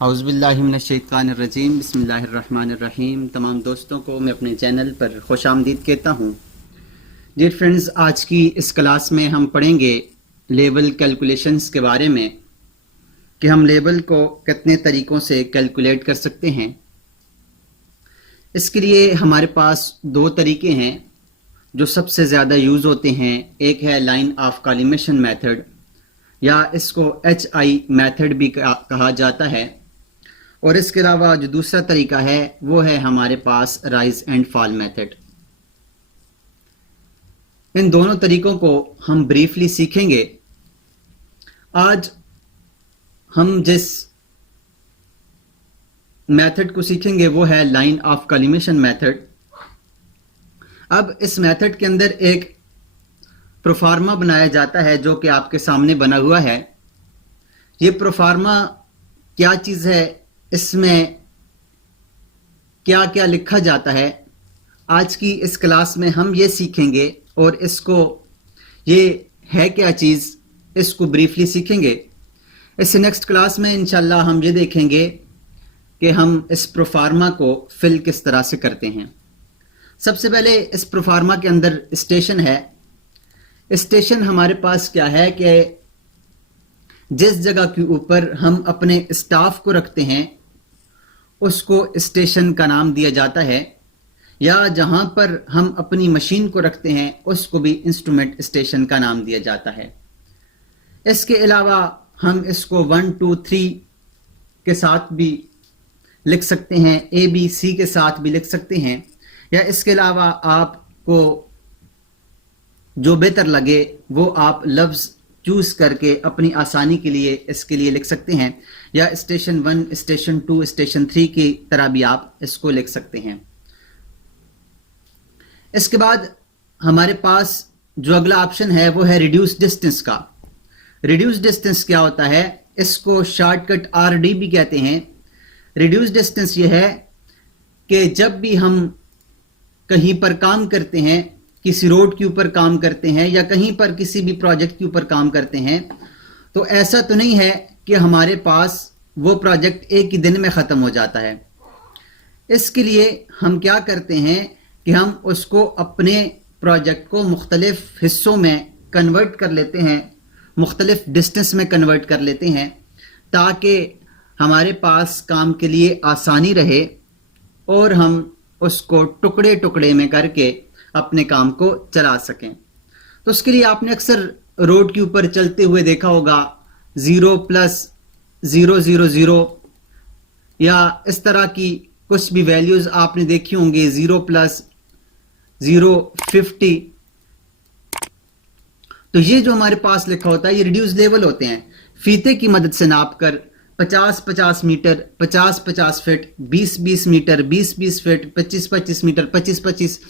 औज़ुबिल्लाहिमिनश्शैतानिर्रजीम बिस्मिल्लाहिर्रहमानिर्रहीम। तमाम दोस्तों को मैं अपने चैनल पर खुशामदीद कहता हूँ। डियर फ्रेंड्स, आज की इस क्लास में हम पढ़ेंगे लेवल कैलकुलेशंस के बारे में कि हम लेवल को कितने तरीक़ों से कैलकुलेट कर सकते हैं। इसके लिए हमारे पास दो तरीके हैं जो सबसे ज़्यादा यूज़ होते हैं। एक है लाइन ऑफ कॉलिमेशन मेथड, या इसको HI मेथड भी कहा जाता है, और इसके अलावा जो दूसरा तरीका है वो है हमारे पास राइज एंड फॉल मेथड। इन दोनों तरीकों को हम ब्रीफली सीखेंगे। आज हम जिस मेथड को सीखेंगे वो है लाइन ऑफ कॉलिमेशन मेथड। अब इस मेथड के अंदर एक प्रोफार्मा बनाया जाता है जो कि आपके सामने बना हुआ है। ये प्रोफार्मा क्या चीज़ है, इसमें क्या क्या लिखा जाता है, आज की इस क्लास में हम ये सीखेंगे, और इसको ये है क्या चीज़ इसको ब्रीफली सीखेंगे। इस नेक्स्ट क्लास में इंशाल्लाह हम ये देखेंगे कि हम इस प्रोफार्मा को फिल किस तरह से करते हैं। सबसे पहले इस प्रोफार्मा के अंदर स्टेशन है। स्टेशन हमारे पास क्या है कि जिस जगह के ऊपर हम अपने स्टाफ को रखते हैं उसको स्टेशन का नाम दिया जाता है, या जहां पर हम अपनी मशीन को रखते हैं उसको भी इंस्ट्रूमेंट स्टेशन का नाम दिया जाता है। इसके अलावा हम इसको 1 2 3 के साथ भी लिख सकते हैं, ABC के साथ भी लिख सकते हैं, या इसके अलावा आपको जो बेहतर लगे वो आप लफ्ज़ चूज़ करके अपनी आसानी के लिए इसके लिए लिख सकते हैं, या स्टेशन 1, स्टेशन 2, स्टेशन 3 की तरह भी आप इसको लिख सकते हैं। इसके बाद हमारे पास जो अगला ऑप्शन है वो है रिड्यूस डिस्टेंस का। रिड्यूस डिस्टेंस क्या होता है, इसको शॉर्टकट RD भी कहते हैं। रिड्यूस डिस्टेंस ये है कि जब भी हम कहीं पर काम करते हैं, किसी रोड के ऊपर काम करते हैं या कहीं पर किसी भी प्रोजेक्ट के ऊपर काम करते हैं, तो ऐसा तो नहीं है कि हमारे पास वो प्रोजेक्ट एक ही दिन में ख़त्म हो जाता है। इसके लिए हम क्या करते हैं कि हम उसको अपने प्रोजेक्ट को मुख्तलिफ हिस्सों में कन्वर्ट कर लेते हैं, मुख्तलिफ डिस्टेंस में कन्वर्ट कर लेते हैं, ताकि हमारे पास काम के लिए आसानी रहे और हम उसको टुकड़े टुकड़े में करके अपने काम को चला सकें। तो उसके लिए आपने अक्सर रोड के ऊपर चलते हुए देखा होगा 0+000, या इस तरह की कुछ भी वैल्यूज आपने देखी होंगी, 0+050। तो ये जो हमारे पास लिखा होता है ये रिड्यूस लेवल होते हैं। फीते की मदद से नाप कर 50-50 metre, 50-50 feet, 20-20 metre, 20-20 feet, 25-25 metre, 25-25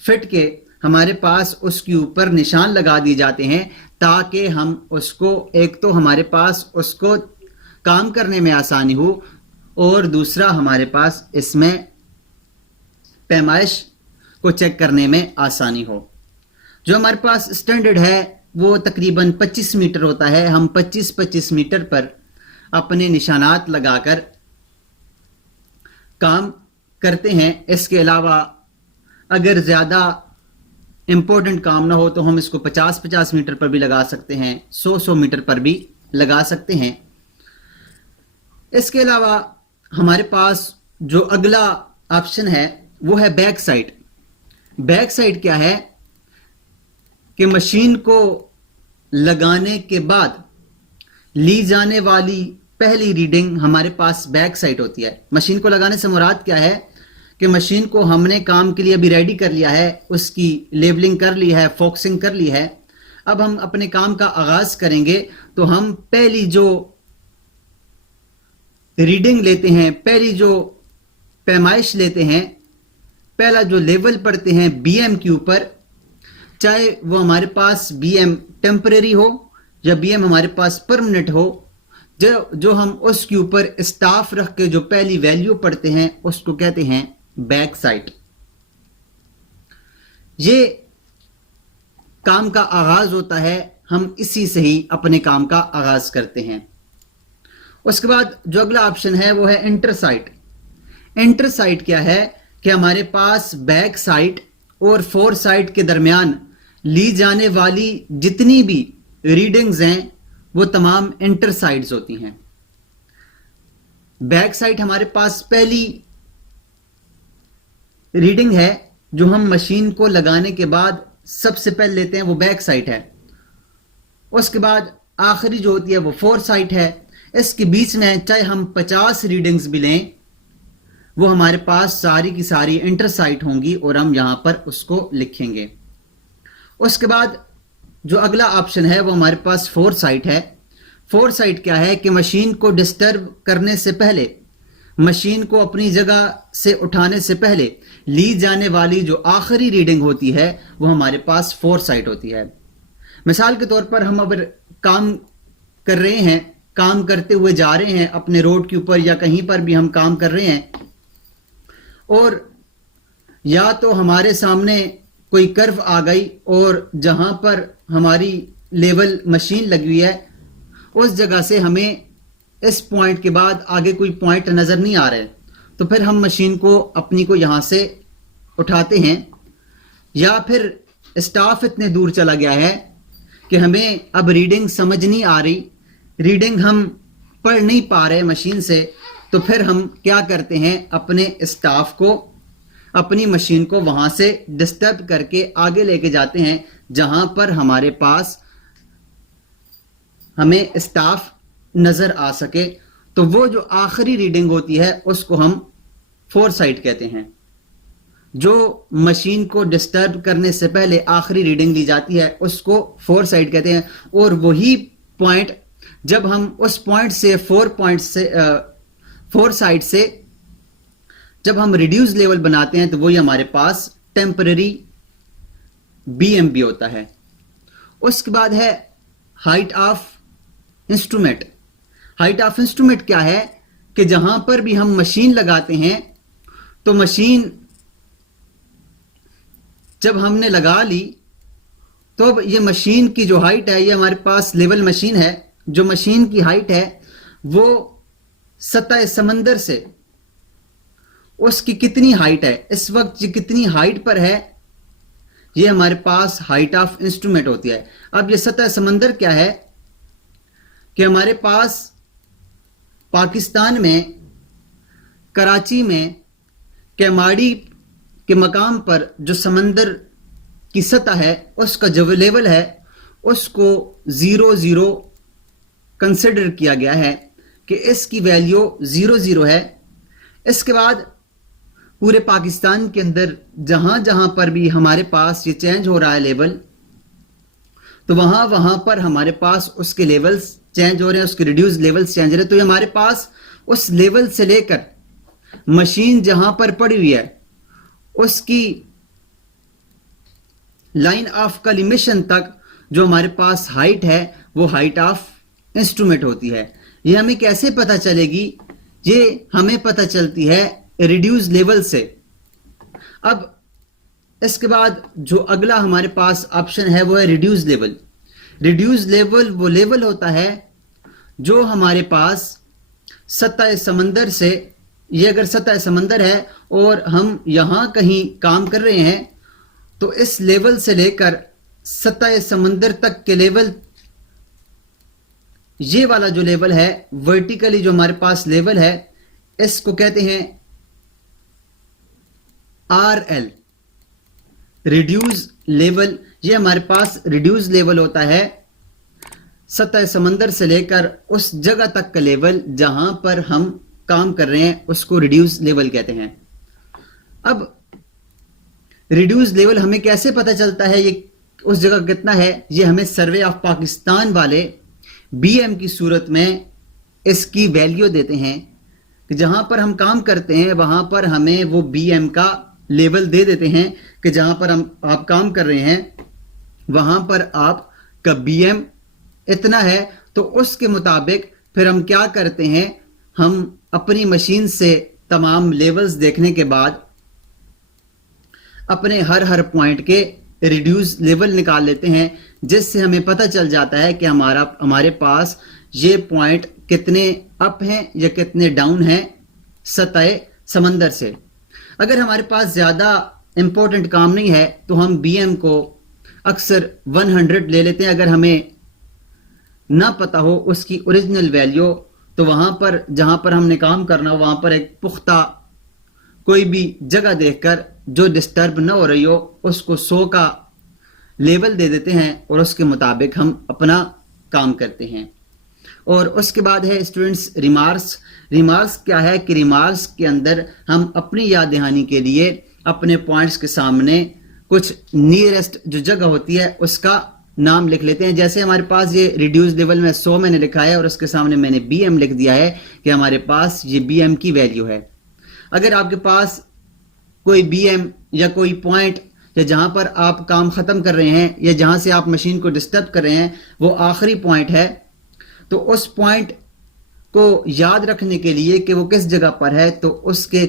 feet के हमारे पास उसके ऊपर निशान लगा दिए जाते हैं, ताकि हम उसको, एक तो हमारे पास उसको काम करने में आसानी हो, और दूसरा हमारे पास इसमें पैमाइश को चेक करने में आसानी हो। जो हमारे पास स्टैंडर्ड है वो तकरीबन 25 मीटर होता है। हम 25-25 मीटर पर अपने निशानात लगाकर काम करते हैं। इसके अलावा अगर ज़्यादा इम्पोर्टेंट काम ना हो तो हम इसको 50-50 मीटर पर भी लगा सकते हैं, 100-100 मीटर पर भी लगा सकते हैं। इसके अलावा हमारे पास जो अगला ऑप्शन है वो है बैक साइड। बैक साइड क्या है कि मशीन को लगाने के बाद ली जाने वाली पहली रीडिंग हमारे पास बैक साइड होती है। मशीन को लगाने से मुराद क्या है कि मशीन को हमने काम के लिए अभी रेडी कर लिया है, उसकी लेबलिंग कर ली है, फोकसिंग कर ली है। अब हम अपने काम का आगाज करेंगे तो हम पहली जो रीडिंग लेते हैं, पहली जो पैमाइश लेते हैं, पहला जो लेवल पढ़ते हैं BM के ऊपर, चाहे वो हमारे पास BM टेम्परेरी हो या BM हमारे पास परमानेंट हो, जो हम उसके ऊपर स्टाफ रख के जो पहली वैल्यू पढ़ते हैं उसको कहते हैं बैक साइड। ये काम का आगाज होता है, हम इसी से ही अपने काम का आगाज करते हैं। उसके बाद जो अगला ऑप्शन है वो है इंटरसाइट। इंटरसाइट क्या है कि हमारे पास बैक साइट और फोर साइट के दरमियान ली जाने वाली जितनी भी रीडिंग्स हैं वो तमाम इंटरसाइट्स होती हैं। बैक साइट हमारे पास पहली रीडिंग है जो हम मशीन को लगाने के बाद सबसे पहले लेते हैं, वो बैक साइट है। उसके बाद आखिरी जो होती है वो फोर साइट है। इसके बीच में चाहे हम 50 रीडिंग्स भी लें वो हमारे पास सारी की सारी इंटरसाइट होंगी और हम यहां पर उसको लिखेंगे। उसके बाद जो अगला ऑप्शन है वो हमारे पास फोर साइट है। फोर साइट क्या है कि मशीन को डिस्टर्ब करने से पहले, मशीन को अपनी जगह से उठाने से पहले ली जाने वाली जो आखिरी रीडिंग होती है वो हमारे पास फोर साइट होती है। मिसाल के तौर पर हम अगर काम कर रहे हैं, काम करते हुए जा रहे हैं अपने रोड के ऊपर या कहीं पर भी हम काम कर रहे हैं और या तो हमारे सामने कोई कर्व आ गई और जहां पर हमारी लेवल मशीन लगी हुई है उस जगह से हमें इस पॉइंट के बाद आगे कोई पॉइंट नजर नहीं आ रहा है, तो फिर हम मशीन को अपनी को यहां से उठाते हैं। या फिर स्टाफ इतने दूर चला गया है कि हमें अब रीडिंग समझ नहीं आ रही, रीडिंग हम पढ़ नहीं पा रहे मशीन से, तो फिर हम क्या करते हैं, अपने स्टाफ को, अपनी मशीन को वहां से डिस्टर्ब करके आगे लेके जाते हैं जहां पर हमारे पास हमें स्टाफ नजर आ सके। तो वो जो आखिरी रीडिंग होती है उसको हम फोर साइट कहते हैं। जो मशीन को डिस्टर्ब करने से पहले आखिरी रीडिंग ली जाती है उसको फोर साइट कहते हैं। और वही पॉइंट जब हम उस पॉइंट से फोर साइट से जब हम रिड्यूस लेवल बनाते हैं तो वही हमारे पास टेम्पररी बीएमबी होता है। उसके बाद है height of instrument. Height of instrument क्या है कि जहां पर भी हम मशीन लगाते हैं तो मशीन जब हमने लगा ली तो अब ये मशीन की जो हाइट है, ये हमारे पास लेवल मशीन है, जो मशीन की हाइट है वो सतह समंदर से उसकी कितनी हाइट है, इस वक्त ये कितनी हाइट पर है, ये हमारे पास हाइट ऑफ इंस्ट्रूमेंट होती है। अब ये सतह समंदर क्या है कि हमारे पास पाकिस्तान में कराची में केमाड़ी के मकाम पर जो समंदर की सतह है उसका जो लेवल है उसको 0 कंसिडर किया गया है कि इसकी वैल्यू 0 है। इसके बाद पूरे पाकिस्तान के अंदर जहां जहां पर भी हमारे पास ये चेंज हो रहा है लेवल, तो वहां वहां पर हमारे पास उसके लेवल्स चेंज हो रहे हैं, उसके रिड्यूस लेवल्स चेंज हो रहे हैं। तो ये हमारे पास उस लेवल से लेकर मशीन जहां पर पड़ी हुई है उसकी लाइन ऑफ कॉलिमेशन तक जो हमारे पास हाइट है वो हाइट ऑफ इंस्ट्रूमेंट होती है। ये हमें कैसे पता चलेगी? ये हमें पता चलती है रिड्यूस लेवल से। अब इसके बाद जो अगला हमारे पास ऑप्शन है वो है रिड्यूस लेवल। रिड्यूस लेवल वो लेवल होता है जो हमारे पास सतह समंदर से, ये अगर सतह समंदर है और हम यहां कहीं काम कर रहे हैं तो इस लेवल से लेकर सतह समंदर तक के लेवल, ये वाला जो लेवल है वर्टिकली जो हमारे पास लेवल है इसको कहते हैं RL, रिड्यूस लेवल। ये हमारे पास रिड्यूस लेवल होता है सतह समंदर से लेकर उस जगह तक का लेवल जहां पर हम काम कर रहे हैं उसको रिड्यूस लेवल कहते हैं। अब रिड्यूस लेवल हमें कैसे पता चलता है ये उस जगह कितना है? ये हमें सर्वे ऑफ पाकिस्तान वाले BM की सूरत में इसकी वैल्यू देते हैं कि जहां पर हम काम करते हैं वहां पर हमें वो BM का लेवल दे देते हैं कि जहां पर आप काम कर रहे हैं वहां पर आपका BM इतना है। तो उसके मुताबिक फिर हम क्या करते हैं, हम अपनी मशीन से तमाम लेवल्स देखने के बाद अपने हर पॉइंट के रिड्यूस लेवल निकाल लेते हैं, जिससे हमें पता चल जाता है कि हमारे पास ये पॉइंट कितने अप हैं या कितने डाउन हैं सतह समंदर से। अगर हमारे पास ज़्यादा इम्पोर्टेंट काम नहीं है तो हम BM को अक्सर 100 ले लेते हैं। अगर हमें ना पता हो उसकी ओरिजिनल वैल्यू तो वहाँ पर जहाँ पर हमने काम करना हो वहाँ पर एक पुख्ता कोई भी जगह देखकर जो डिस्टर्ब ना हो रही हो उसको 100 का लेवल दे देते हैं और उसके मुताबिक हम अपना काम करते हैं। और उसके बाद है स्टूडेंट्स रिमार्क्स। रिमार्क्स क्या है कि रिमार्क्स के अंदर हम अपनी याद दहानी के लिए अपने पॉइंट्स के सामने कुछ नियरेस्ट जो जगह होती है उसका नाम लिख लेते हैं। जैसे हमारे पास ये रिड्यूस लेवल में 100 मैंने लिखा है और उसके सामने मैंने BM लिख दिया है कि हमारे पास ये BM की वैल्यू है। अगर आपके पास कोई BM या कोई पॉइंट या जहां पर आप काम खत्म कर रहे हैं या जहां से आप मशीन को डिस्टर्ब कर रहे हैं वो आखिरी पॉइंट है तो उस पॉइंट को याद रखने के लिए कि वो किस जगह पर है तो उसके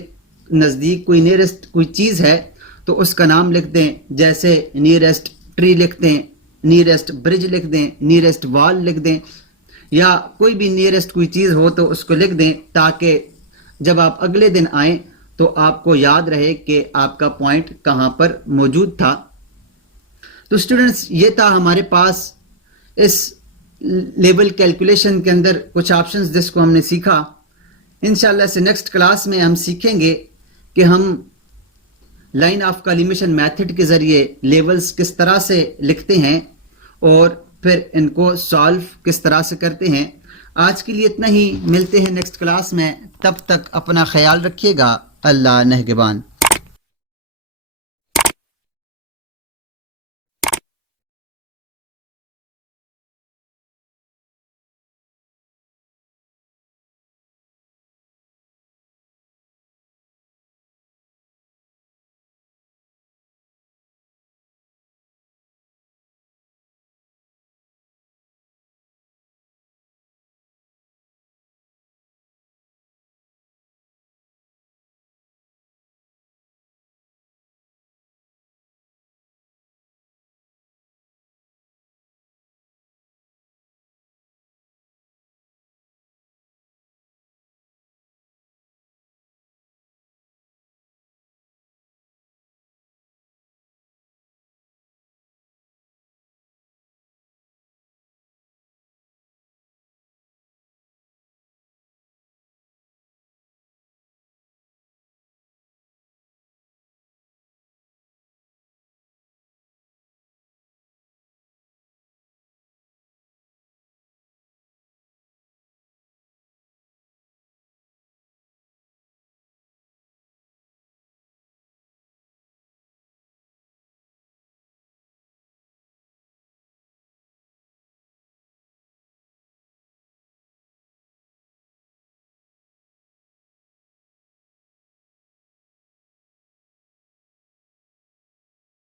नज़दीक कोई नियरेस्ट कोई चीज़ है तो उसका नाम लिख दें। जैसे नियरेस्ट ट्री लिख दें, नियरेस्ट ब्रिज लिख दें, नियरेस्ट वॉल लिख दें या कोई भी नियरेस्ट कोई चीज़ हो तो उसको लिख दें ताकि जब आप अगले दिन आएँ तो आपको याद रहे कि आपका पॉइंट कहाँ पर मौजूद था। तो स्टूडेंट्स ये था हमारे पास इस लेवल कैलकुलेशन के अंदर कुछ ऑप्शंस जिसको हमने सीखा। इंशाल्लाह से नेक्स्ट क्लास में हम सीखेंगे कि हम लाइन ऑफ कॉलिमेशन मेथड के ज़रिए लेवल्स किस तरह से लिखते हैं और फिर इनको सॉल्व किस तरह से करते हैं। आज के लिए इतना ही, मिलते हैं नेक्स्ट क्लास में। तब तक अपना ख्याल रखिएगा। अल्लाह नेहगबान।